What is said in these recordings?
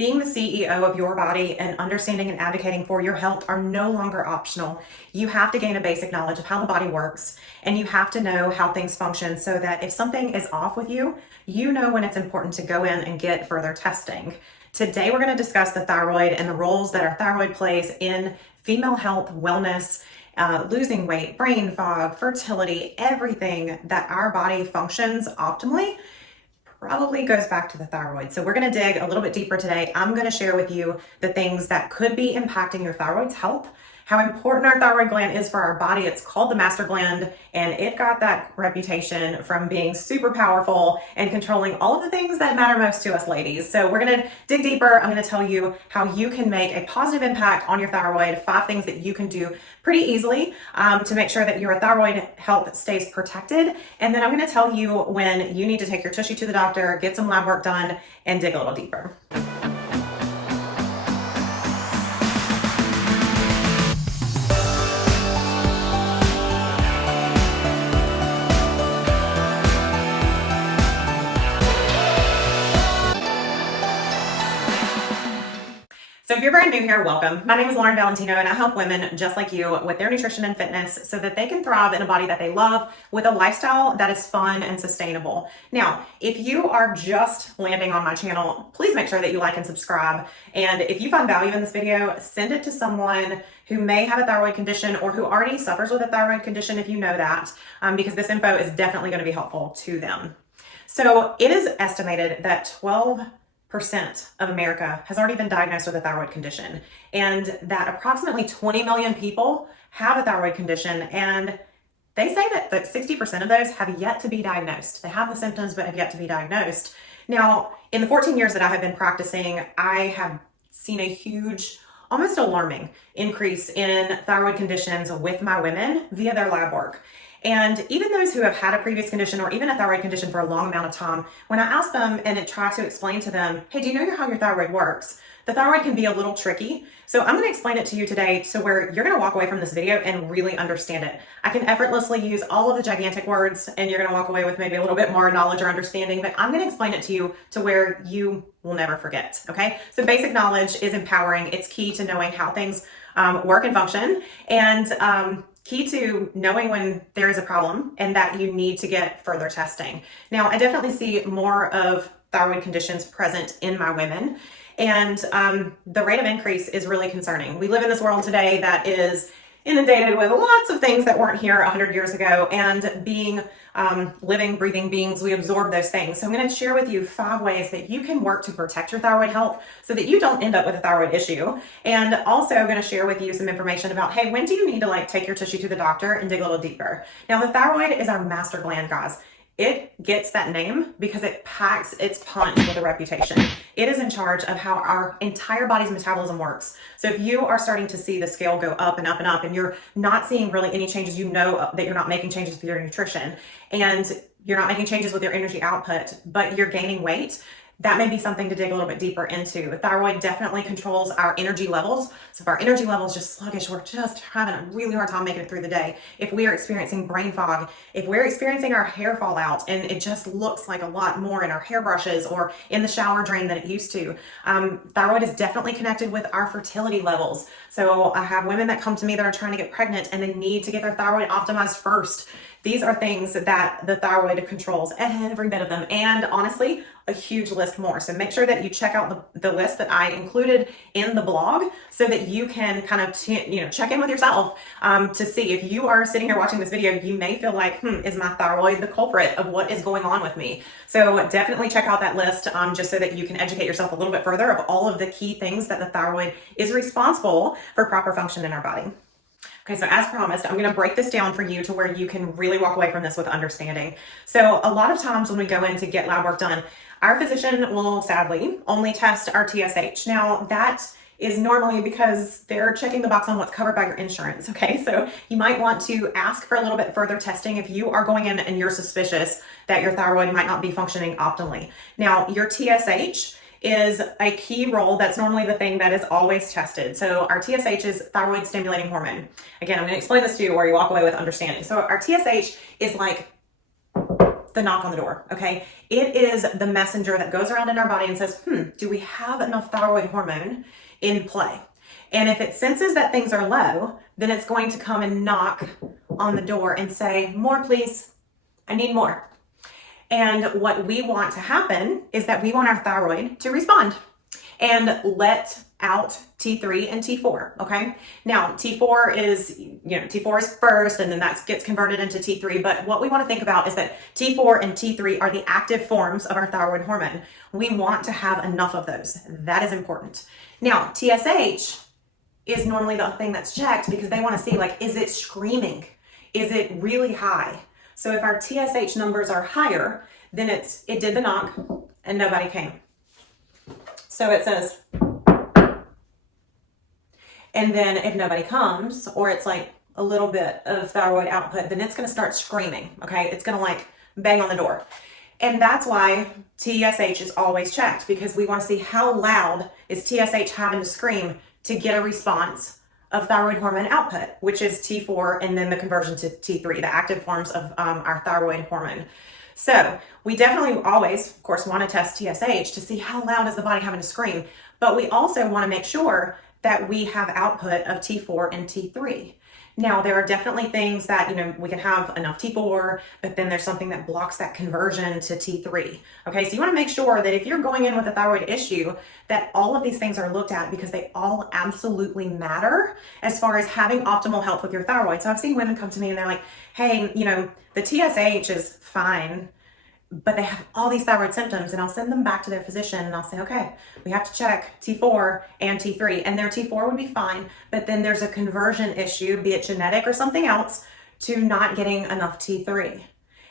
Being the CEO of your body and understanding and advocating for your health are no longer optional. You have to gain a basic knowledge of how the body works, and you have to know how things function so that if something is off with you, you know when it's important to go in and get further testing. Today, we're going to discuss the thyroid and the roles that our thyroid plays in female health, wellness, losing weight, brain fog, fertility, everything that our body functions optimally probably goes back to the thyroid. So we're going to dig a little bit deeper today. I'm going to share with you the things that could be impacting your thyroid's health, how important our thyroid gland is for our body. It's called the master gland, and it got that reputation from being super powerful and controlling all of the things that matter most to us ladies. So we're going to dig deeper. I'm going to tell you how you can make a positive impact on your thyroid, 5 things that you can do pretty easily to make sure that your thyroid health stays protected. And then I'm going to tell you when you need to take your tushy to the doctor, get some lab work done, and dig a little deeper. So if you're brand new here, welcome. My name is Lauren Valentino, and I help women just like you with their nutrition and fitness so that they can thrive in a body that they love with a lifestyle that is fun and sustainable. Now, if you are just landing on my channel, please make sure that you like and subscribe. And if you find value in this video, send it to someone who may have a thyroid condition or who already suffers with a thyroid condition if you know that, because this info is definitely going to be helpful to them. So it is estimated that 12% of America has already been diagnosed with a thyroid condition, and that approximately 20 million people have a thyroid condition, and they say that 60% of those have yet to be diagnosed. They have the symptoms but have yet to be diagnosed. Now, in the 14 years that I have been practicing, I have seen a huge, almost alarming increase in thyroid conditions with my women via their lab work. And even those who have had a previous condition or even a thyroid condition for a long amount of time, when I ask them and try to explain to them, hey, do you know how your thyroid works? The thyroid can be a little tricky. So I'm going to explain it to you today so where you're going to walk away from this video and really understand it. I can effortlessly use all of the gigantic words and you're going to walk away with maybe a little bit more knowledge or understanding, but I'm going to explain it to you to where you will never forget. Okay. So basic knowledge is empowering. It's key to knowing how things work and function, and key to knowing when there is a problem and that you need to get further testing. Now, I definitely see more of thyroid conditions present in my women, and the rate of increase is really concerning. We live in this world today that is inundated with lots of things that weren't here 100 years ago, and being living, breathing beings, we absorb those things. So I'm going to share with you 5 ways that you can work to protect your thyroid health so that you don't end up with a thyroid issue. And also I'm going to share with you some information about, hey, when do you need to take your tissue to the doctor and dig a little deeper? Now, the thyroid is our master gland, guys. It gets that name because it packs its punch with a reputation. It is in charge of how our entire body's metabolism works. So if you are starting to see the scale go up and up and up, and you're not seeing really any changes, you know that you're not making changes with your nutrition, and you're not making changes with your energy output, but you're gaining weight, that may be something to dig a little bit deeper into. Thyroid definitely controls our energy levels. So if our energy level is just sluggish, we're just having a really hard time making it through the day. If we are experiencing brain fog, if we're experiencing our hair fall out and it just looks like a lot more in our hairbrushes or in the shower drain than it used to, thyroid is definitely connected with our fertility levels. So I have women that come to me that are trying to get pregnant and they need to get their thyroid optimized first. These are things that the thyroid controls, every bit of them, and honestly, a huge list more. So make sure that you check out the list that I included in the blog so that you can kind of check in with yourself to see if you are sitting here watching this video, you may feel like, is my thyroid the culprit of what is going on with me? So definitely check out that list just so that you can educate yourself a little bit further of all of the key things that the thyroid is responsible for proper function in our body. Okay, so as promised, I'm going to break this down for you to where you can really walk away from this with understanding. So a lot of times when we go in to get lab work done, our physician will sadly only test our TSH. Now that is normally because they're checking the box on what's covered by your insurance. Okay, so you might want to ask for a little bit further testing if you are going in and you're suspicious that your thyroid might not be functioning optimally. Now, your TSH is a key role. That's normally the thing that is always tested. So our TSH is thyroid stimulating hormone. Again, I'm going to explain this to you where you walk away with understanding. So our TSH is like the knock on the door, okay? It is the messenger that goes around in our body and says, do we have enough thyroid hormone in play? And if it senses that things are low, then it's going to come and knock on the door and say, more please, I need more. And what we want to happen is that we want our thyroid to respond and let out T3 and T4, okay? Now, T4 is, T4 is first, and then that gets converted into T3, but what we want to think about is that T4 and T3 are the active forms of our thyroid hormone. We want to have enough of those. That is important. Now, TSH is normally the thing that's checked because they want to see, like, is it screaming? Is it really high? So if our TSH numbers are higher, then it did the knock and nobody came. So it says, and then if nobody comes, or it's like a little bit of thyroid output, then it's going to start screaming, okay? It's going to like bang on the door. And that's why TSH is always checked, because we want to see how loud is TSH having to scream to get a response of thyroid hormone output, which is T4 and then the conversion to T3, the active forms of our thyroid hormone. So we definitely always, of course, want to test TSH to see how loud is the body having to scream, but we also want to make sure that we have output of T4 and T3. Now, there are definitely things that, we can have enough T4, but then there's something that blocks that conversion to T3. Okay, so you want to make sure that if you're going in with a thyroid issue, that all of these things are looked at, because they all absolutely matter as far as having optimal health with your thyroid. So I've seen women come to me and they're like, hey, the TSH is fine, but they have all these thyroid symptoms, and I'll send them back to their physician and I'll say, okay, we have to check T4 and T3, and their T4 would be fine, but then there's a conversion issue, be it genetic or something else, to not getting enough T3.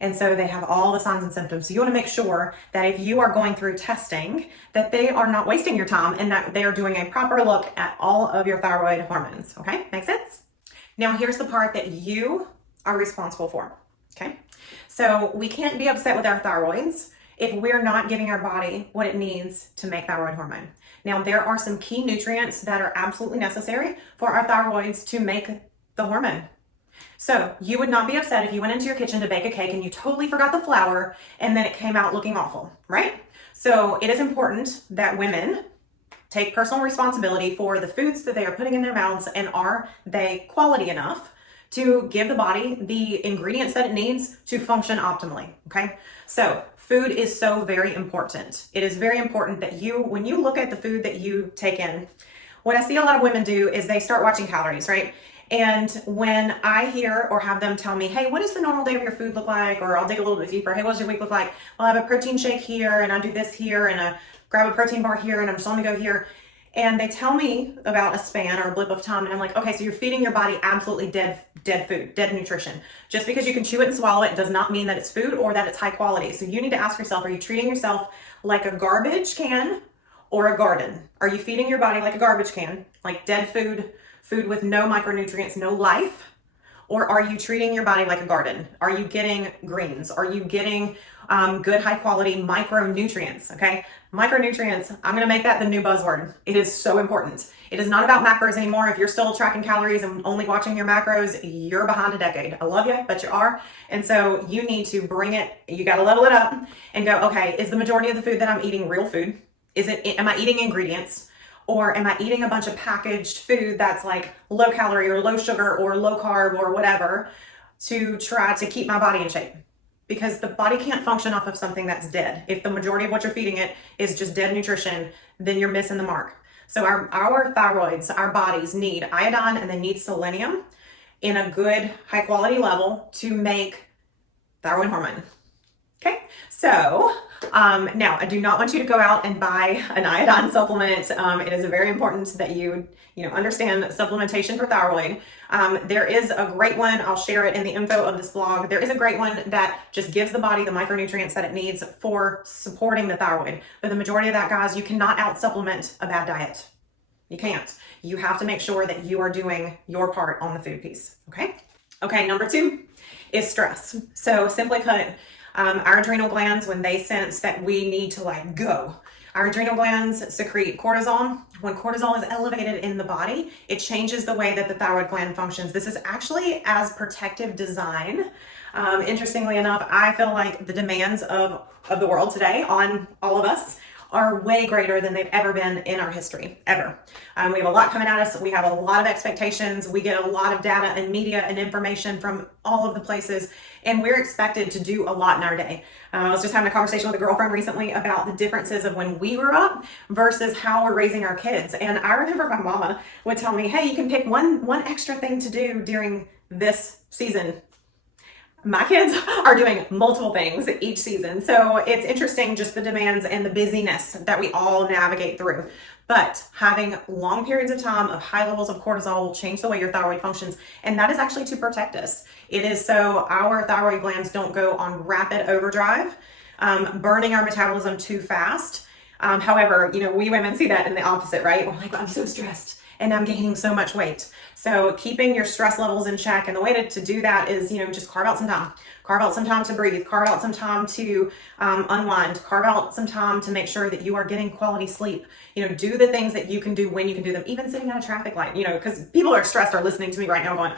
And so they have all the signs and symptoms. So you want to make sure that if you are going through testing, that they are not wasting your time and that they are doing a proper look at all of your thyroid hormones. Okay, make sense? Now here's the part that you are responsible for. Okay, so we can't be upset with our thyroids if we're not giving our body what it needs to make thyroid hormone. Now, there are some key nutrients that are absolutely necessary for our thyroids to make the hormone. So you would not be upset if you went into your kitchen to bake a cake and you totally forgot the flour and then it came out looking awful, right? So it is important that women take personal responsibility for the foods that they are putting in their mouths, and are they quality enough to give the body the ingredients that it needs to function optimally, okay? So food is so very important. It is very important that when you look at the food that you take in, what I see a lot of women do is they start watching calories, right? And when I hear or have them tell me, hey, what does the normal day of your food look like? Or I'll dig a little bit deeper. Hey, what does your week look like? Well, I have a protein shake here, and I do this here, and I grab a protein bar here, and I'm just on the go here. And they tell me about a span or a blip of time, and I'm like, okay, so you're feeding your body absolutely dead food, dead nutrition. Just because you can chew it and swallow it does not mean that it's food or that it's high quality. So you need to ask yourself, are you treating yourself like a garbage can or a garden? Are you feeding your body like a garbage can, like dead food with no micronutrients, no life? Or are you treating your body like a garden? Are you getting greens? Are you getting good high quality micronutrients? Okay, micronutrients, I'm gonna make that the new buzzword. It is so important. It is not about macros anymore. If you're still tracking calories and only watching your macros, you're behind a decade. I love you, but you are. And so you need to bring it, you gotta level it up and go, okay, is the majority of the food that I'm eating real food? Am I eating ingredients? Or am I eating a bunch of packaged food that's like low calorie or low sugar or low carb or whatever to try to keep my body in shape? Because the body can't function off of something that's dead. If the majority of what you're feeding it is just dead nutrition, then you're missing the mark. So our thyroids, our bodies need iodine and they need selenium in a good high quality level to make thyroid hormone. Okay, so now I do not want you to go out and buy an iodine supplement. It is very important that you understand supplementation for thyroid. There is a great one, I'll share it in the info of this blog. There is a great one that just gives the body the micronutrients that it needs for supporting the thyroid. But the majority of that, guys, you cannot out supplement a bad diet. You can't. You have to make sure that you are doing your part on the food piece, okay? Okay, number 2 is stress. So simply put, our adrenal glands, when they sense that we need to go, our adrenal glands secrete cortisol. When cortisol is elevated in the body, it changes the way that the thyroid gland functions. This is actually as protective design Interestingly enough, I feel like the demands of the world today on all of us are way greater than they've ever been in our history, ever. We have a lot coming at us. We have a lot of expectations. We get a lot of data and media and information from all of the places, and we're expected to do a lot in our day. I was just having a conversation with a girlfriend recently about the differences of when we grew up versus how we're raising our kids. And I remember my mama would tell me, hey, you can pick one extra thing to do during this season. My kids are doing multiple things each season. So it's interesting just the demands and the busyness that we all navigate through. But having long periods of time of high levels of cortisol will change the way your thyroid functions. And that is actually to protect us. It is so our thyroid glands don't go on rapid overdrive, burning our metabolism too fast. However, we women see that in the opposite, right? We're like, I'm so stressed and I'm gaining so much weight. So keeping your stress levels in check, and the way to do that is, just carve out some time. Carve out some time to breathe. Carve out some time to unwind. Carve out some time to make sure that you are getting quality sleep. Do the things that you can do when you can do them. Even sitting at a traffic light, because people are stressed, are listening to me right now going,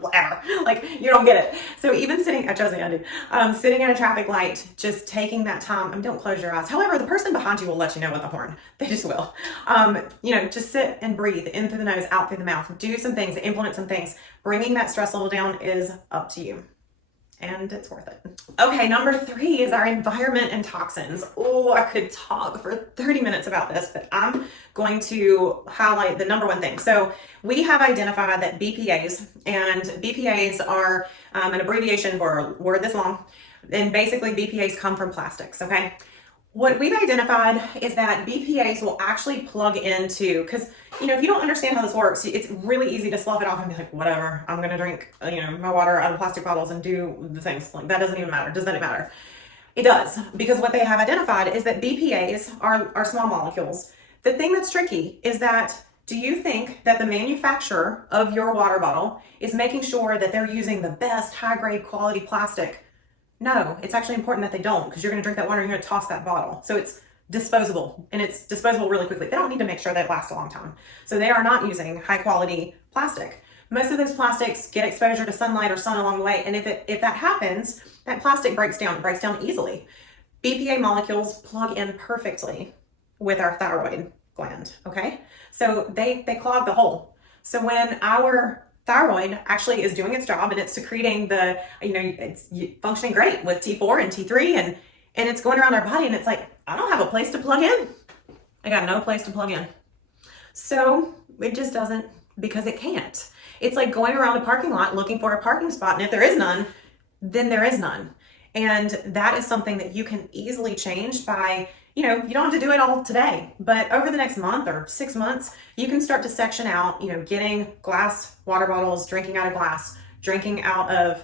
whatever, like you don't get it. So even sitting at sitting at a traffic light, just taking that time, don't close your eyes. However, the person behind you will let you know with the horn. They just will. Just sit and breathe in through the nose, out through the mouth. Do some things, implement some things. Bringing that stress level down is up to you. And it's worth it. Okay, number 3 is our environment and toxins. Oh, I could talk for 30 minutes about this, but I'm going to highlight the number one thing. So we have identified that BPAs, and BPAs are an abbreviation for a word this long, and basically BPAs come from plastics, okay? What we've identified is that BPAs will actually plug into, because, if you don't understand how this works, it's really easy to slough it off and be like, whatever, I'm going to drink, my water out of plastic bottles and do the things. Like, that doesn't even matter. Does that matter? It does, because what they have identified is that BPAs are small molecules. The thing that's tricky is that, do you think that the manufacturer of your water bottle is making sure that they're using the best high-grade quality plastic? No, it's actually important that they don't, because you're going to drink that water and you're going to toss that bottle. So it's disposable, and it's disposable really quickly. They don't need to make sure that it lasts a long time. So they are not using high quality plastic. Most of those plastics get exposure to sunlight or sun along the way. And if that happens, that plastic breaks down. It breaks down easily. BPA molecules plug in perfectly with our thyroid gland, okay? So they clog the hole. So when our thyroid actually is doing its job and it's secreting it's functioning great with T4 and T3 and it's going around our body, and it's like, I don't have a place to plug in. I got no place to plug in. So it just doesn't, because it can't. It's like going around a parking lot looking for a parking spot, and if there is none, then there is none. And that is something that you can easily change by, you don't have to do it all today, but over the next month or 6 months, you can start to section out, getting glass water bottles, drinking out of glass, drinking out of,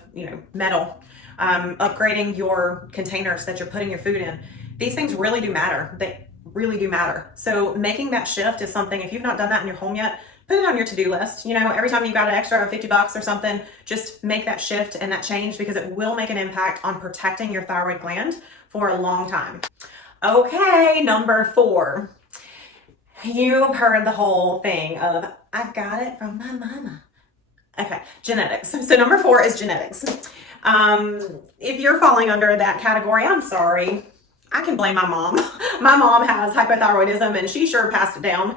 metal, upgrading your containers that you're putting your food in. These things really do matter. They really do matter. So making that shift is something, if you've not done that in your home yet, put it on your to-do list. Every time you've got an extra $50 or something, just make that shift and that change, because it will make an impact on protecting your thyroid gland for a long time. Okay, number 4. You've heard the whole thing of, I got it from my mama. Okay, genetics. So number 4 is genetics. If you're falling under that category, I'm sorry. I can blame my mom. My mom has hypothyroidism and she sure passed it down.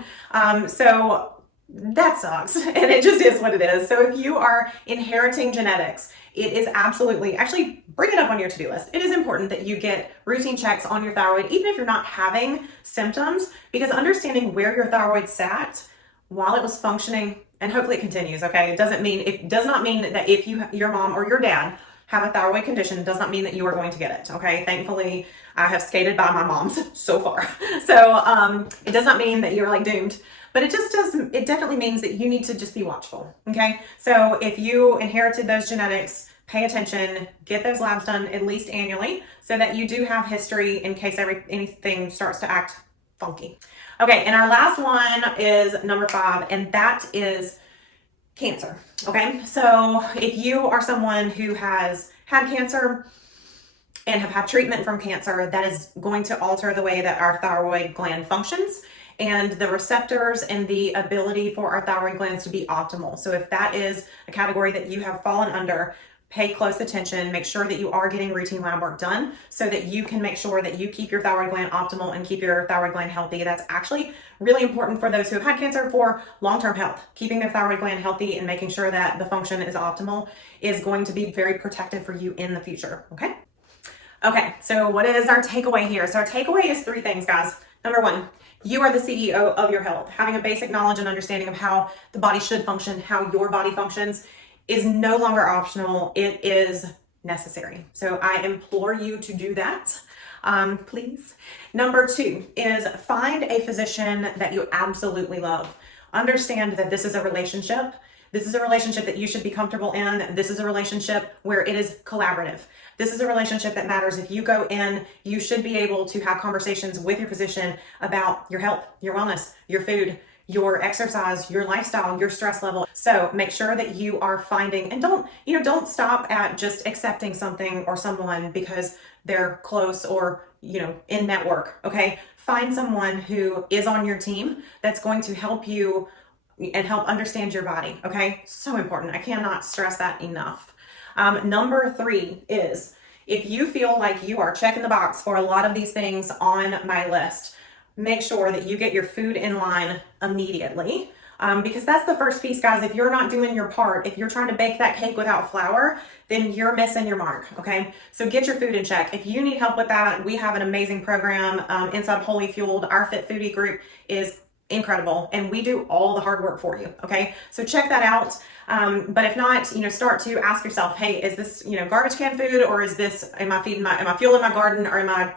So that sucks, and it just is what it is. So if you are inheriting genetics, it is absolutely, actually bring it up on your to-do list. It is important that you get routine checks on your thyroid, even if you're not having symptoms, because understanding where your thyroid sat while it was functioning, and hopefully it continues, okay? It does not mean that if your mom or your dad have a thyroid condition, it does not mean that you are going to get it, okay? Thankfully, I have skated by my moms so far. So it does not mean that you're like doomed, but it definitely means that you need to just be watchful, okay? So if you inherited those genetics, pay attention, get those labs done at least annually so that you do have history in case anything starts to act funky. Okay, and our last one is number 5, and that is cancer, okay? So if you are someone who has had cancer and have had treatment from cancer, that is going to alter the way that our thyroid gland functions and the receptors and the ability for our thyroid glands to be optimal. So if that is a category that you have fallen under, pay close attention, make sure that you are getting routine lab work done so that you can make sure that you keep your thyroid gland optimal and keep your thyroid gland healthy. That's actually really important for those who have had cancer for long-term health. Keeping their thyroid gland healthy and making sure that the function is optimal is going to be very protective for you in the future, okay? Okay, so what is our takeaway here? So our takeaway is 3 things, guys. Number 1, you are the CEO of your health. Having a basic knowledge and understanding of how the body should function, how your body functions, is no longer optional. It is necessary. So I implore you to do that, please. Number 2 is find a physician that you absolutely love. Understand that this is a relationship. This is a relationship that you should be comfortable in. This is a relationship where it is collaborative. This is a relationship that matters. If you go in, you should be able to have conversations with your physician about your health, your wellness, your food, your exercise, your lifestyle, your stress level. So make sure that you are finding, and don't stop at just accepting something or someone because they're close or, in network, okay? Find someone who is on your team that's going to help you and help understand your body, okay? So important. I cannot stress that enough. Number 3 is if you feel like you are checking the box for a lot of these things on my list, make sure that you get your food in line immediately, because that's the first piece, guys. If you're not doing your part, if you're trying to bake that cake without flour, then you're missing your mark, okay? So get your food in check. If you need help with that, we have an amazing program inside of Wholly Fueled. Our Fit Foodie group is incredible, and we do all the hard work for you, okay? So check that out. But if not, start to ask yourself, hey, is this, garbage can food, or is this, am I fueling my garden, or am I,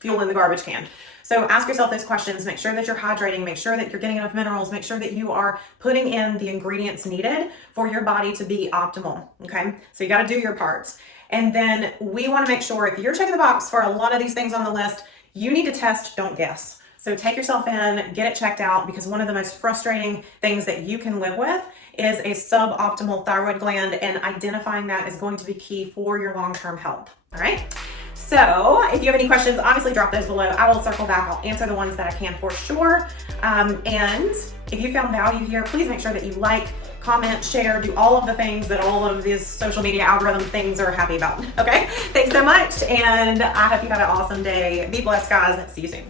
fueling the garbage can? So ask yourself those questions. Make sure that you're hydrating, make sure that you're getting enough minerals, make sure that you are putting in the ingredients needed for your body to be optimal, okay? So you got to do your parts. And then we want to make sure if you're checking the box for a lot of these things on the list, you need to test, don't guess. So take yourself in, get it checked out, because one of the most frustrating things that you can live with is a suboptimal thyroid gland, and identifying that is going to be key for your long-term health, all right? So if you have any questions, obviously drop those below. I will circle back. I'll answer the ones that I can for sure. And if you found value here, please make sure that you like, comment, share, do all of the things that all of these social media algorithm things are happy about, okay? Thanks so much, and I hope you have an awesome day. Be blessed, guys. See you soon.